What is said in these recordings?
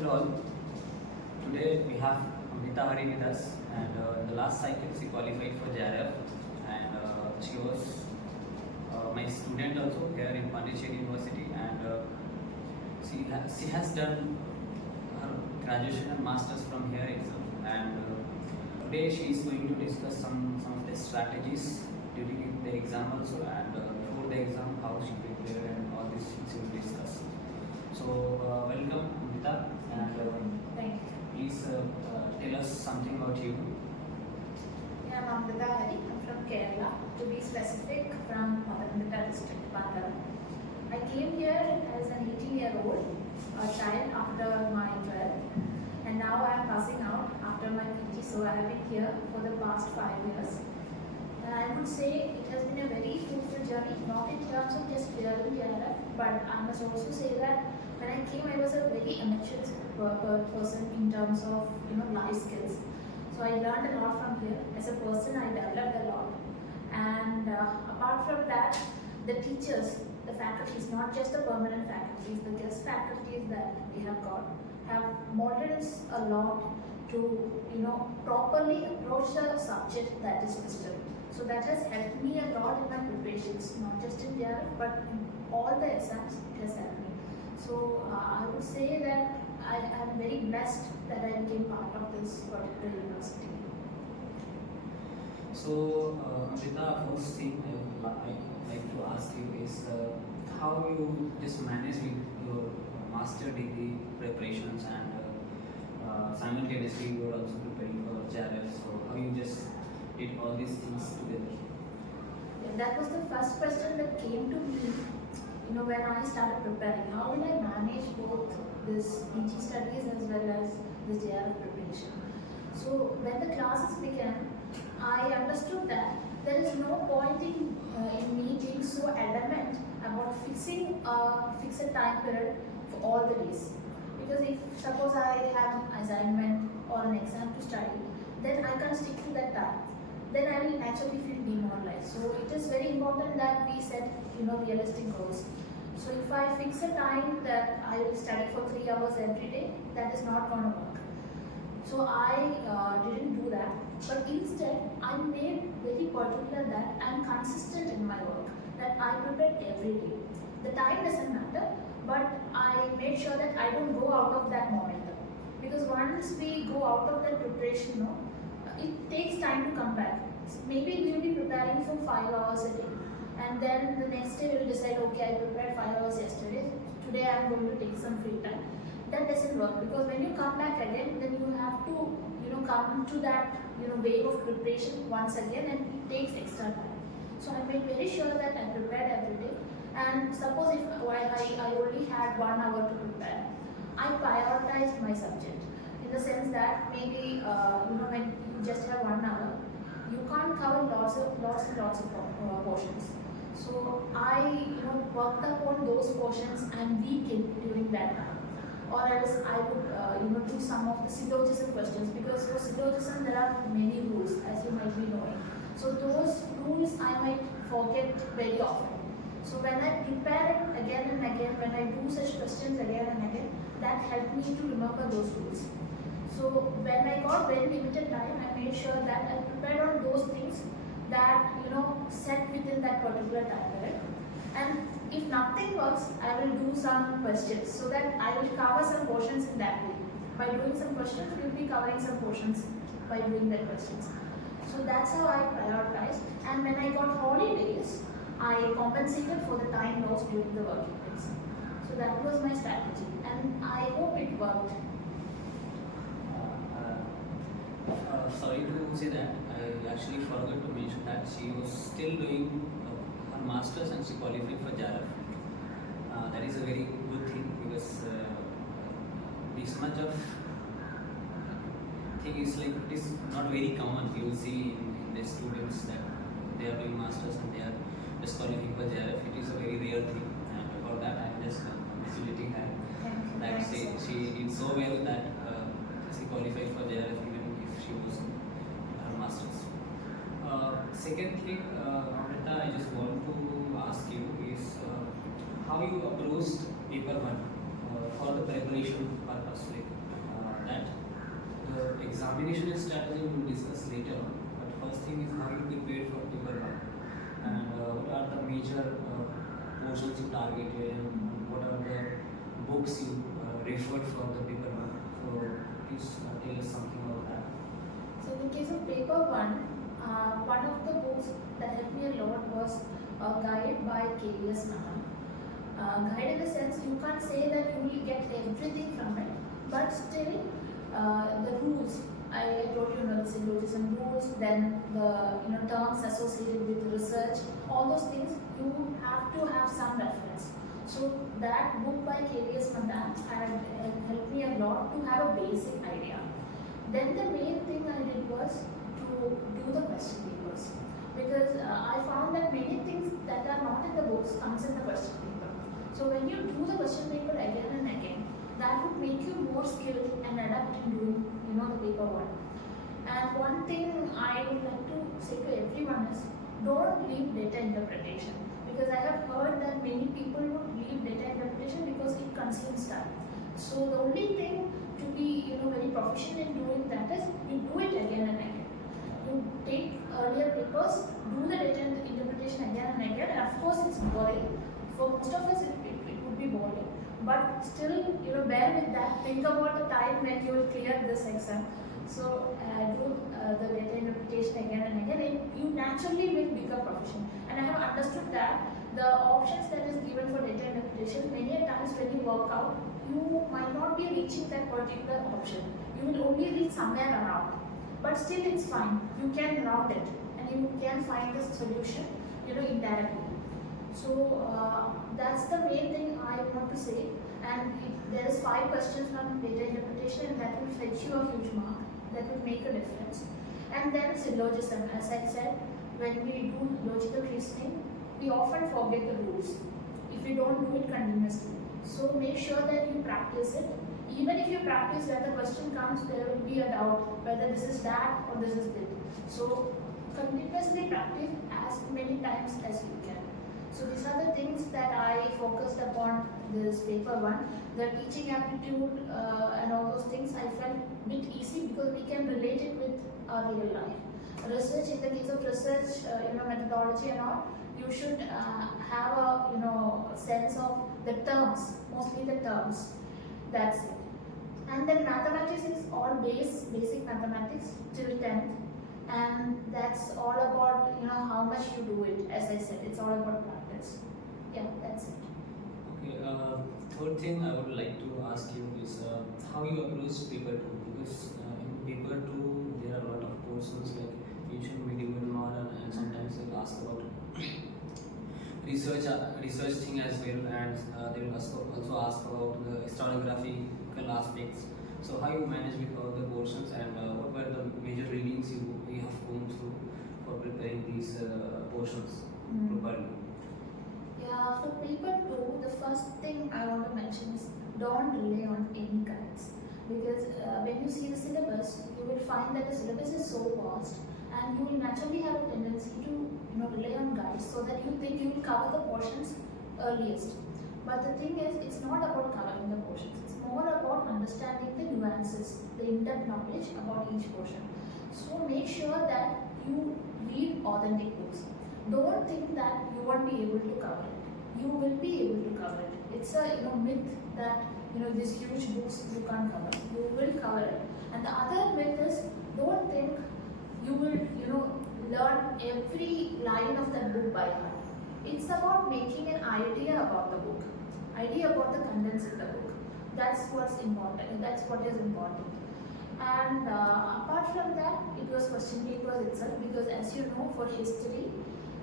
Hello all. Today we have Amrutha with us, and in the last cycle she qualified for JRF, and she was my student also here in Pondicherry University, and she has done her graduation and masters from here itself, and today she is going to discuss some of the strategies during the exam also, and before the exam how she prepared and all these things we will discuss. So welcome Amrutha, and Thank you. please tell us something about you. Yeah, I'm Amrutha. I'm from Kerala. To be specific, from Amrutha district, Bandara. I came here as an 18-year-old child after my 12th, and now I am passing out after my PG. So I have been here for the past 5 years. And I would say it has been a very fruitful journey, not in terms of just clearing JRF, but I must also say that when I came, I was a very amateur person in terms of life skills. So I learned a lot from here. As a person, I developed a lot. And apart from that, the teachers, the faculties, not just the permanent faculties, the guest faculties that we have got, have molded us a lot to properly approach the subject that is wisdom. So that has helped me a lot in my preparations, not just in JRF, but in all the exams it has helped me. So I would say that I am very blessed that I became part of this particular university. So Amrutha, first thing I would like to ask you is how you just manage with your master degree preparations, and simultaneously you are also preparing for JRF. So how you just did all these things together? Yeah, that was the first question that came to me. When I started preparing, how will I manage both this PG studies as well as this JRF preparation? So when the classes began, I understood that there is no point in me being so adamant about fixing a fixed time period for all the days. Because if suppose I have an assignment or an exam to study, then I can't stick to that time. Then I will naturally feel demoralized. So it is very important that we set realistic goals. So if I fix a time that I will study for 3 hours every day, that is not going to work. So I didn't do that, but instead I made very particular that I am consistent in my work, that I prepare every day. The time doesn't matter, but I made sure that I don't go out of that momentum. Because once we go out of that preparation, it takes time to come back. Maybe we will be preparing for 5 hours a day, and then the next day we will decide, okay, I prepared 5 hours yesterday, today I am going to take some free time. That doesn't work, because when you come back again, then you have to come to that wave of preparation once again, and it takes extra time. So I made very sure that I prepared every day. And suppose if I only had 1 hour to prepare, I prioritized my subject in the sense that maybe when you just have 1 hour, you can't cover lots of portions. So I worked upon those portions and weakened during that time. Or else I would do some of the syllogism questions, because for syllogism there are many rules, as you might be knowing. So those rules I might forget very often. So when I prepare it again and again, when I do such questions again and again, that helped me to remember those rules. So when I got very limited time, I made sure that I prepared on those things that set within that particular time period. And if nothing works, I will do some questions, so that I will cover some portions in that way. By doing some questions, we will be covering some portions by doing the questions. So that's how I prioritized. And when I got holidays, I compensated for the time lost during the working days. So that was my strategy, and I hope it worked. Sorry to say that I actually forgot to mention that she was still doing her masters and she qualified for JRF. That is a very good thing, because this much of thing is like, it is not very common. You will see in the students that they are doing masters and they are just qualifying for JRF. It is a very rare thing, and for that I am just congratulating her. That she did so well that she qualified for JRF even if she was her masters. Second thing, Amrutha, I just want to ask you is how you approached paper 1 for the preparation purpose. us that the examination strategy we will discuss later on. But first thing is how you prepare for paper one, and what are the major portions you targeted, and what are the books you referred for the paper one. So please tell us something about that. So in case of paper one of the books that helped me a lot was a guide by KVS Madam. Guide in the sense you can't say that you will get everything from it, but still the rules. I told you, the syllogism rules, then the terms associated with research, all those things you have to have some reference. So that book by KVS Madam had helped me a lot to have a basic idea. Then the main thing I did was to do the question papers, because I found that many things that are not in the books comes in the question paper. So when you do the question paper again and again, that would make you more skilled and adept in doing the paper one. And one thing I would like to say to everyone is, don't leave data interpretation, because I have heard that many people would leave data interpretation because it consumes time. So the only thing to be very proficient in doing that is you do it again and again. You take earlier papers, do the data interpretation again and again, and of course it's boring. For most of us it would be boring, but still bear with that. Think about the time when you will clear this exam. So do the data interpretation again and again, and you naturally will become proficient. And I have understood that the options that is given for data interpretation, many a times when you work out, you might not be reaching that particular option. You will only reach somewhere around, but still it's fine. You can round it, and you can find the solution indirectly. So that's the main thing I want to say. And there is 5 questions from data interpretation, and that will fetch you a huge mark. That will make a difference. And then syllogism, as I said, when we do logical reasoning, we often forget the rules if we don't do it continuously. So make sure that you practice it. Even if you practice, when the question comes, there will be a doubt whether this is that or this is this. So continuously practice as many times as you can. So these are the things that I focused upon this paper one. The teaching aptitude and all those things I felt a bit easy because we can relate it with our real life. Research, in the case of research, methodology and all, you should have a sense of the terms, mostly the terms. That's it. And then mathematics is all basic mathematics till 10th. And that's all about how much you do it. As I said, it's all about practice. Yeah, that's it. Okay. Third thing I would like to ask you is how you approach paper 2, because in paper 2 there are a lot of portions like ancient, medieval, modern, and sometimes they will ask about research thing as well, and they will also ask about the historiographical aspects. So how you manage with all the portions, and what were the major readings you have gone through for preparing these portions properly? Yeah, for paper 2, the first thing I want to mention is don't rely on any guides, because when you see the syllabus, you will find that the syllabus is so vast, and you will naturally have a tendency to rely on guides so that you think you will cover the portions earliest. But the thing is, it's not about covering the portions. It's more about understanding the nuances, the in-depth knowledge about each portion. So make sure that you read authentic books. Don't think that you won't be able to cover it. You will be able to cover it. It's a myth that these huge books you can't cover. You will cover it. And the other myth is, don't think you will learn every line of that book by heart. It's about making an idea about the book, idea about the contents in the book. That's what's important. That's what is important. And apart from that, it was question papers itself, because as you know, for history,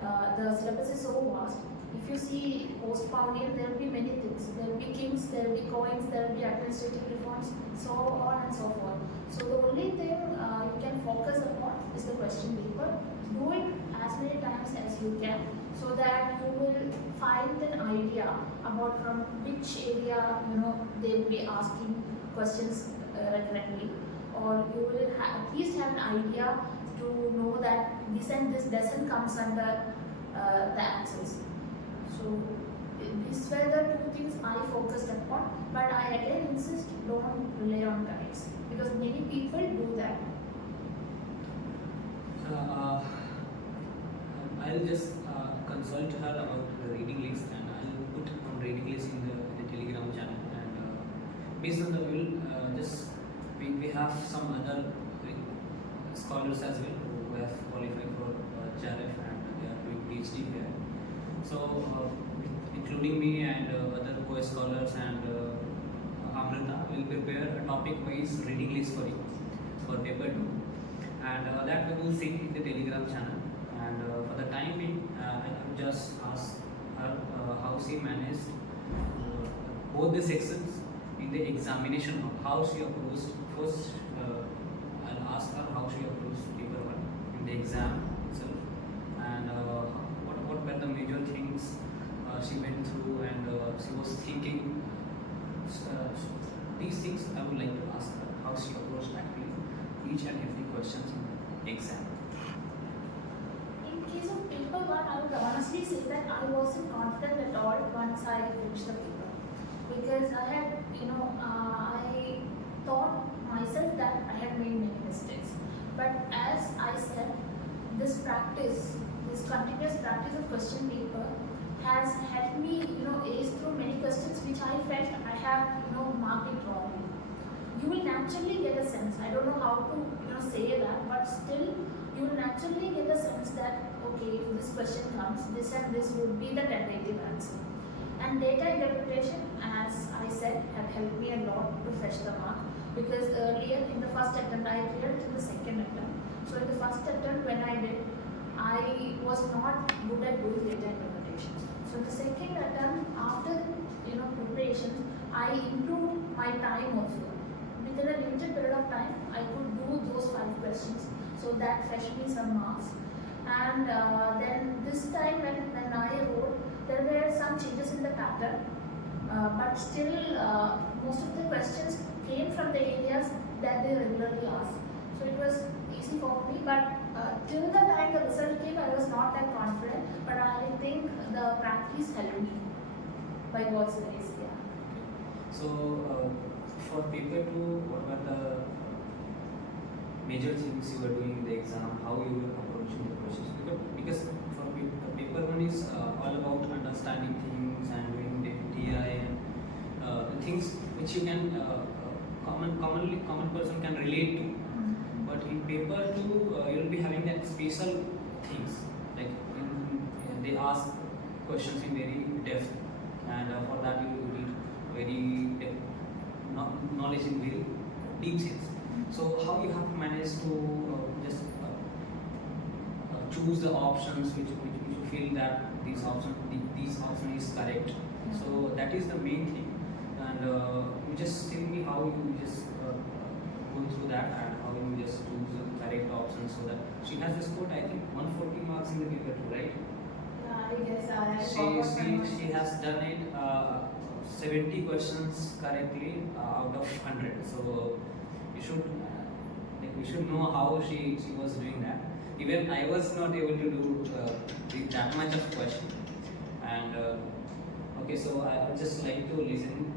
the syllabus is so vast. If you see post-Paulian, there will be many things. There will be kings, there will be coins, there will be administrative reforms, so on and so forth. So the only thing you can focus upon is the question paper. Do it as many times as you can, so that you will find an idea about from which area they will be asking questions recurrently, or you will at least have an idea to know that this and this doesn't comes under the answers. So these were the two things I focused upon, but I again insist, don't rely on guides because many people do that. I'll just consult her about the reading list, and I'll put on reading list in the Telegram channel. And based on the will, just we have some other scholars as well who have qualified for JRF and they are doing PhD here. So including me and other co-scholars and Amrutha will prepare a topic-wise reading list for you for paper 2, and that we will see in the Telegram channel. And for the time being, I have just asked her how she managed both the sections in the examination hall, how she approached. First, I'll ask her how she approached paper 1 in the exam itself, and what were the major things she went through, and she was thinking. These things I would like to ask her how she approached actually each and every questions in the exam. In case of paper 1, I would honestly say that I wasn't confident at all once I finished the paper, because I had, I thought myself that I had made many mistakes. But as I said, this practice, this continuous practice of question paper has helped me, ace through many questions which I felt I have, marked it wrongly. You will naturally get a sense. I don't know how to, say that, but still, you will naturally get a sense that okay, if this question comes, this and this would be the tentative answer. And data interpretation, as I said, have helped me a lot to fetch the mark, because earlier in the first attempt I cleared it in the second attempt. So in the first attempt when I did, I was not good at doing data interpretation. So in the second attempt, after preparation, I improved my time also. Within a limited period of time, I could do those 5 questions. So that fetched me some marks. And then this time when I wrote, there were some changes in the pattern, but still most of the questions came from the areas that they regularly ask. So it was easy for me, but till the time the result came, I was not that confident, but I think the practice helped me by God's grace. Yeah. So for paper 2, what were the major things you were doing in the exam, how you were approaching the questions? Because for paper 1 is all about understanding things and doing TI and the things which you can common person can relate to. But in paper 2, you'll be having that special things, like when they ask questions in very depth, and for that you need very knowledge in very deep sense. So how you have managed to just choose the options which you feel that these option is correct. So that is the main thing, and you just tell me how you just go through that and how you just choose the correct option, so that she has scored I think 140 marks in the paper 2, right? Yeah, I guess I She has done it 70 questions correctly out of 100. So you should we should know how she was doing that. Even I was not able to do that much of question. And okay, so I would just like to listen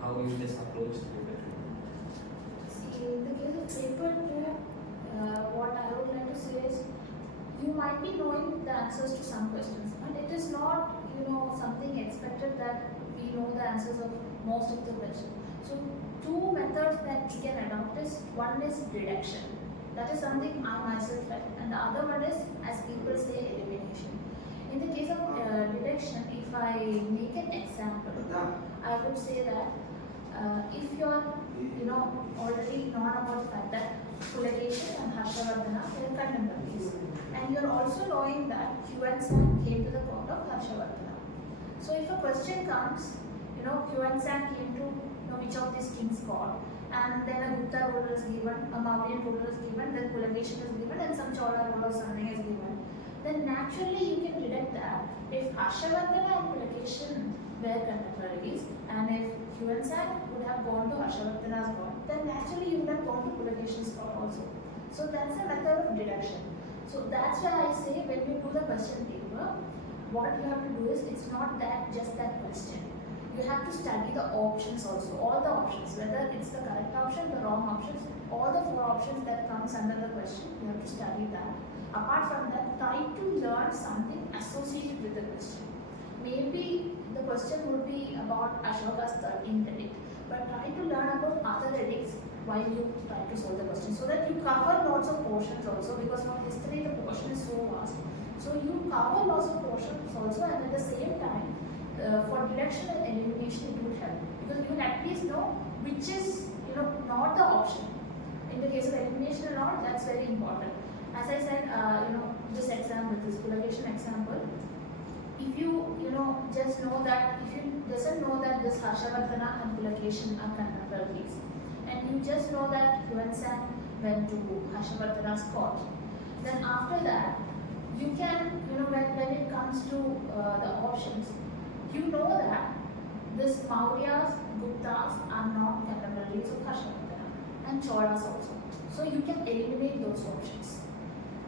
how you just approach paper 2. See, in the case of paper 2, what I would like to say is, you might be knowing the answers to some questions, but it is not, something expected that we know the answers of most of the questions. So, 2 methods that we can adopt is, one is deduction. That is something I myself like, and the other one is, as people say, elimination. In the case of deduction, if I make an example, I would say that if you are, already known about the fact that Pulakeshan and Harshavardhana were contemporaries, and you are also knowing that Q and San came to the court of Harshavardhana. So if a question comes, Q and San came to which of these kings fought, and then a Gupta ruler is given, a Mauryan ruler is given, then Pulakeshan is given, and some Chola ruler or something is given. Then naturally you can deduct that if Harshavardhana and Pulakeshan were contemporaries, and if Q and San would have gone to Harshavardhana's court, then naturally you would have gone to Pulakeshan's court also. So that's a method of deduction. So that's why I say when you do the question paper, what you have to do is, it's not that just that question. You have to study the options also, all the options, whether it's the correct option, the wrong options, all the 4 options that comes under the question, you have to study that. Apart from that, try to learn something associated with the question. Maybe the question would be about Ashoka's 13th edict, but try to learn about other edicts while you try to solve the question, so that you cover lots of portions also, because for history the portion is so vast. So you cover lots of portions also, and at the same time, for deduction and elimination it would help, because you will at least know which is not the option. In the case of elimination and all, that's very important. As I said, this example, this collocation example, if you just know that, if you doesn't know that this Harshavardhana and collocation are contemporaries, and you just know that Yuan-san went to Harshavardhana's court, then after that you can, when it comes to the options, you know that this Mauryas, Guptas are not contemporaries of Harshavardhana, and Cholas also. So you can eliminate those options,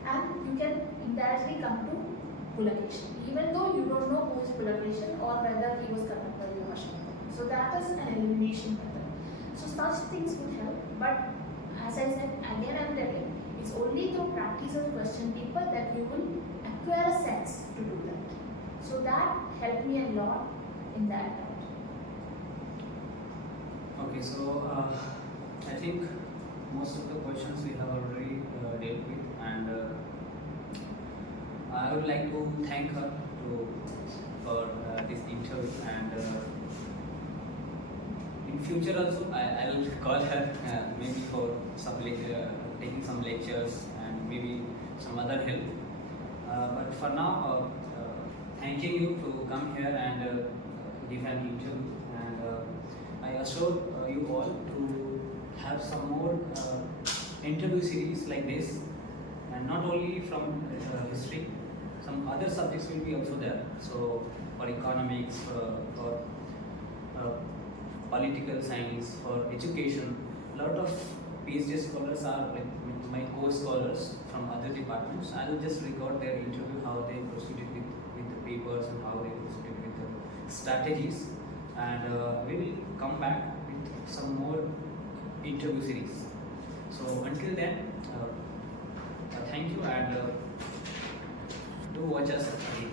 and you can indirectly come to collocation, even though you don't know who is collocation or whether he was contemporary of Harshavardhana. So that is an elimination method. So such things would help, but as I said, again I am telling, it's only through practice of question paper that you will acquire a sense to do that. So that helped me a lot in that doubt. Okay, so I think most of the questions we have already dealt with, and I would like to thank her for this interview, and in future also I'll call her maybe for some taking some lectures and maybe some other help. But for now, thanking you to come here and give an interview, and I assure you all to have some more interview series like this, and not only from history, some other subjects will be also there. So for economics, for political science, for education, a lot of PhD scholars are like my co-scholars from other departments. I will just record their interview, how they proceeded with the papers and how they proceeded with the strategies, and we will come back with some more interview series. So until then, thank you, and do watch us again.